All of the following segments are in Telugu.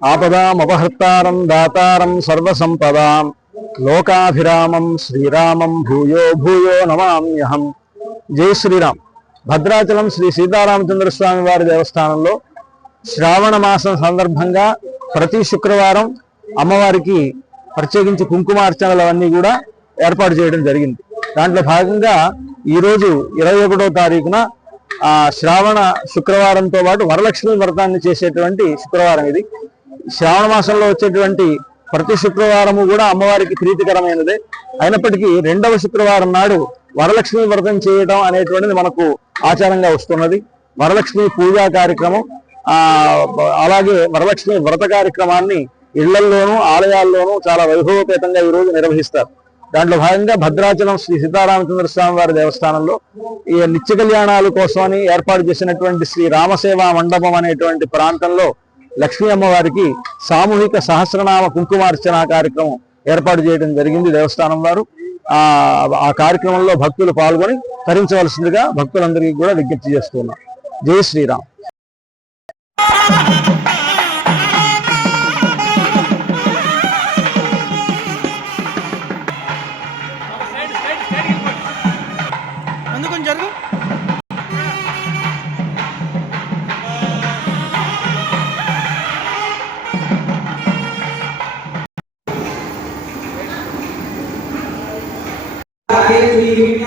ఆపదామపహర్తారం దాతారం సర్వసంపదాం లోకాభిరామం శ్రీరామం భూయో భూయో నమామ్యహం. జై శ్రీరామ్. భద్రాచలం శ్రీ సీతారామచంద్ర స్వామి వారి దేవస్థానంలో శ్రావణ మాసం సందర్భంగా ప్రతి శుక్రవారం అమ్మవారికి ప్రత్యేకించి కుంకుమార్చనలు అవన్నీ కూడా ఏర్పాటు చేయడం జరిగింది. దాంట్లో భాగంగా ఈరోజు 21వ తారీఖున శ్రావణ శుక్రవారంతో పాటు వరలక్ష్మి వ్రతాన్ని చేసేటువంటి శుక్రవారం ఇది. శ్రావణ మాసంలో వచ్చేటువంటి ప్రతి శుక్రవారము కూడా అమ్మవారికి ప్రీతికరమైనదే. అయినప్పటికీ 2వ శుక్రవారం నాడు వరలక్ష్మి వ్రతం చేయడం అనేటువంటిది మనకు ఆచారంగా వస్తున్నది. వరలక్ష్మి పూజా కార్యక్రమం, అలాగే వరలక్ష్మి వ్రత కార్యక్రమాన్ని ఇళ్లల్లోనూ ఆలయాల్లోనూ చాలా వైభవపేతంగా ఈరోజు నిర్వహిస్తారు. దాంట్లో భాగంగా భద్రాచలం శ్రీ సీతారామచంద్ర స్వామి వారి దేవస్థానంలో ఈ నిత్య కళ్యాణాల కోసమని ఏర్పాటు చేసినటువంటి శ్రీ రామసేవా మండపం అనేటువంటి ప్రాంతంలో లక్ష్మీ అమ్మవారికి సామూహిక సహస్రనామ కుంకుమార్చన కార్యక్రమం ఏర్పాటు చేయడం జరిగింది దేవస్థానం వారు. ఆ కార్యక్రమంలో భక్తులు పాల్గొని తరించవలసిందిగా భక్తులందరికీ కూడా విజ్ఞప్తి చేస్తున్నారు. జై శ్రీరామ్. Terima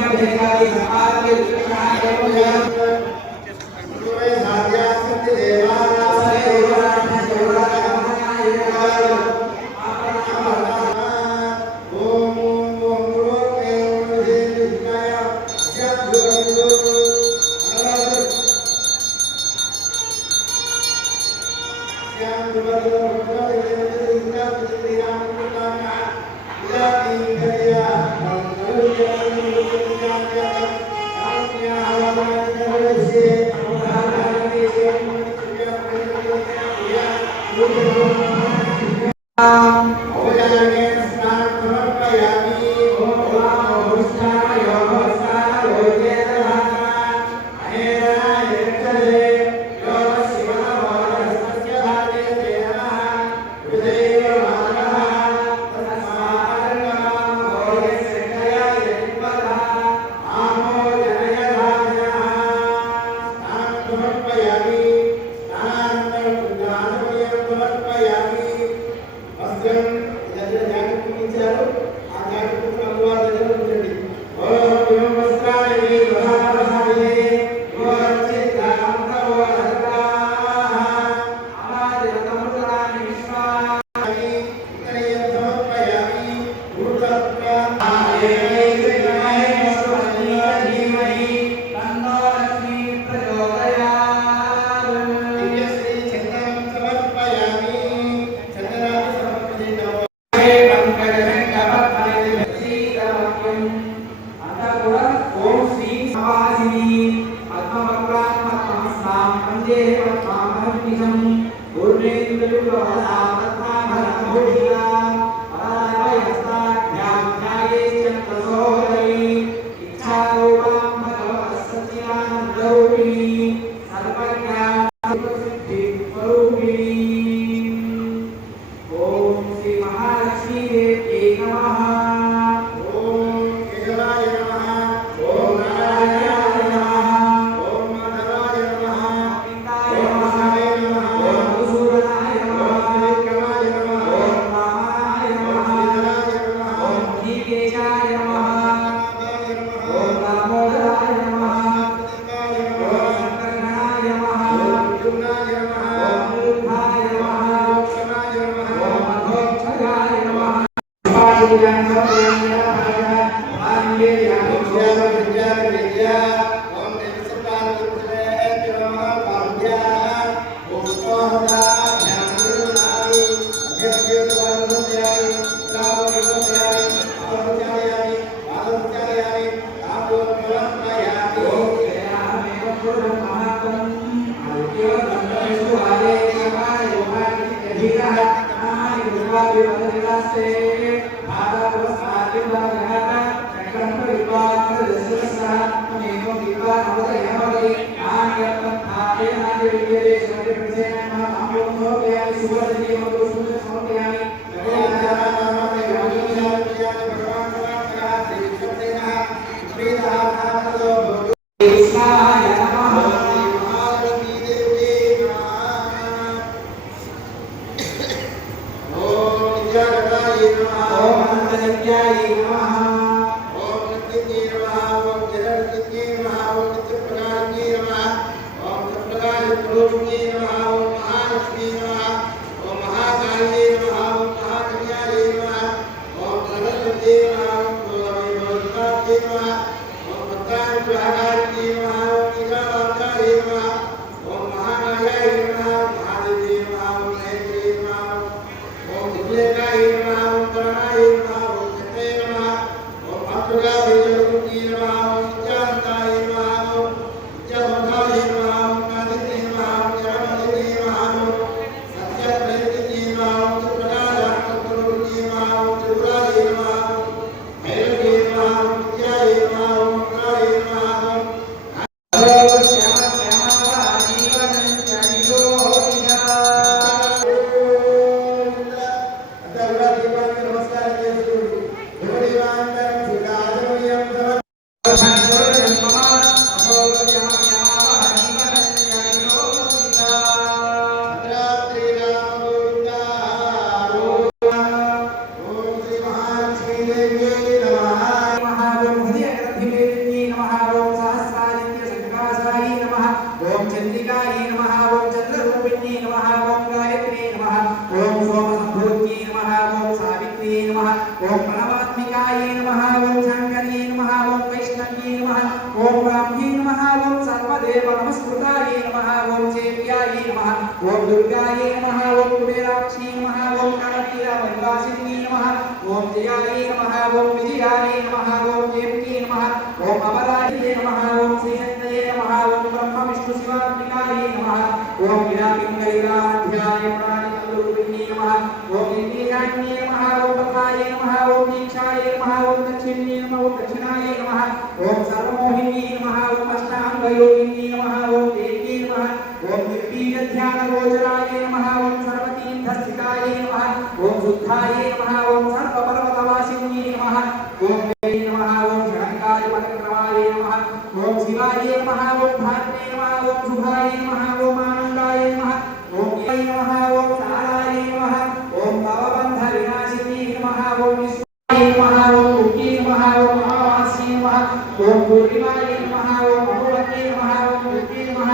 kasih. कृष्णाय नमः। ओम अनंतनित्याय नमः। ओम नित्ये नमः। ओम जगन्नित्ये नमः। ओम नित्यप्रकाशे नमः। ओम सत्प्रकाशस्वरूपिणे नमः। ओम महालक्ष्मी नमः। ओम महाकाल्ये नमः। ओम महाकन्याये नमः। ओम सरस्वत्यै नमः। ओम भगवते नमः। ओम भक्तानुग्रहकारिणे नमः। ओम नीलाकाये नमः। ओम महामायाय नमः। ओम महादेव्यै नमः। ओम महेश्वरी नमः। ओम दिव्यकाय नमः। ओम करणाय नमः। ओम चक्रे नमः। ओम मातृकाभैरवरूपिणे नमः। ओम नित्यानन्दाय नमः। ओम नित्यबोधाय नमः। ओम कादिन्ये नमः। ओम जगन्मोहिने नमः। ओम सत्यप्रयतिने नमः। ओम चित्प्रकाशात्मस्वरूपिणे नमः। ओम त्रिपुराय नमः। ओम भैरव्ये नमः। ओम नित्याय नमः। ओम मंगलाय नमः। ओम ओम चंद्रिकाय नमः। ओम चंद्ररूपिण्ये नमः। ओम गायत्र्यै नमः। ओम सोमसंभूत्यै नमः। ओम सावित्र्यै नमः। ओम परमात्मिकाय नमः। ओम शंकर्यै नमः। ओम वैष्णव्यै नमः। ओम ब्राह्म्यै नमः। ओम सर्वदेव नमस्कृताय नमः। ओम सेव्याय नमः। ओम दुर्गाय नमः। ओम कुबेराक्षी नमः। ओम कनकीरमनिवासिनी नमः। ओम जयाय नमः। ओम विजयाय नमः। ओम देव्यै नमः। ओम अमराय नमः। ओम श्रीशक्तये नमः। ओम ब्रह्म विष्णु शिवात्मिकाय नमः। ओम वीरापिंगलीलाध्याय प्राणिकल्लूपिन्ये नमः। ओम नीलान्ये नमः। ओम पथाय नमः। ओम दीक्षाय नमः। ओम दक्षिण्ये नमः। ओम दक्षिणाय नमः। ओम सर्वमोहिन्ये नमः। ओम अष्टांगयोगिन्ये नमः। ओम देव्ये नमः। ओम निर्बीजध्यानगोचराय नमः। ओम सर्वतीर्थस्थिताय नमः। ओम शुद्धाय नमः। ओम सर्वपर्वतवासिन्ये नमः। ओम देवी नमः। ओम षडङ्गाय पदक्रमाय नमः। ओम शिवाय नमः। ओम भात्रे नमः। ओम शुभाय नमः। ओम आनन्दाय नमः। ओम याय नमः। ओम साराय नमः। ओम भवबन्ध विनाशिनी नमः। ओम विष्णुये नमः। ओम मुक्ति नमः। ओम अमावास्ये नमः। ओम पूर्णिमाय नमः। ओम अमृतये नमः। ओम मुक्ति नमः।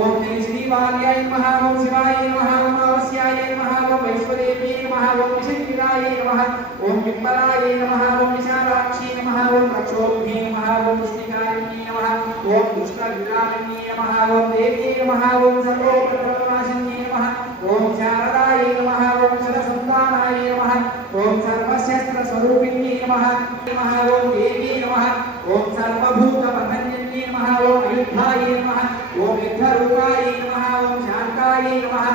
ओम श्रीवाल्याय नमः। ओम शिवाय नमः। ओम अमावास्याय नमः। ओम वैश्वदेव्ये नमः। ओम विशङ्किताय नमः। ओम पिप्पलाय नमः। ओम विशालाक्षी नमः। ओम रक्षोभ्ये नमः। ओम पुष्टिकारिण्ये नमः। ओम दुष्टविरालिन्ये नमः। ओम देव्ये नमः। ओम सर्वोपद्रवनाशिन्ये नमः। ओम शारदाय नमः। ओम शरसन्तानाय नमः। ओम सर्वशस्त्रस्वरूपिण्ये नमः। ओम देव्ये नमः। ओम सर्वभूतप्रभञ्जन्ये नमः। ओम अयुद्धाय नमः। ओम युद्धरूपाय नमः। ओम शान्ताय नमः।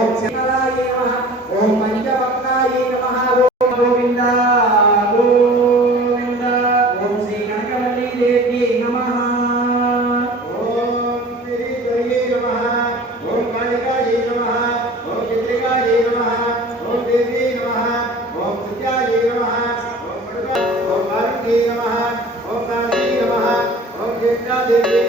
ओम शीतलाय नमः। ओम पंचवक्त्राय नमः। ओम गोविन्द गोविन्द। ओम श्री कनकवल्ली देव्यै नमः। ओम श्रीहरये नमः। ओम कालिकायै नमः। ओम चित्रिकायै नमः। ओम देव्यै नमः। ओम सत्यायै नमः। ओम पार्वत्यै नमः। ओम काली नमः। ओम ज्येष्ठा देव्यै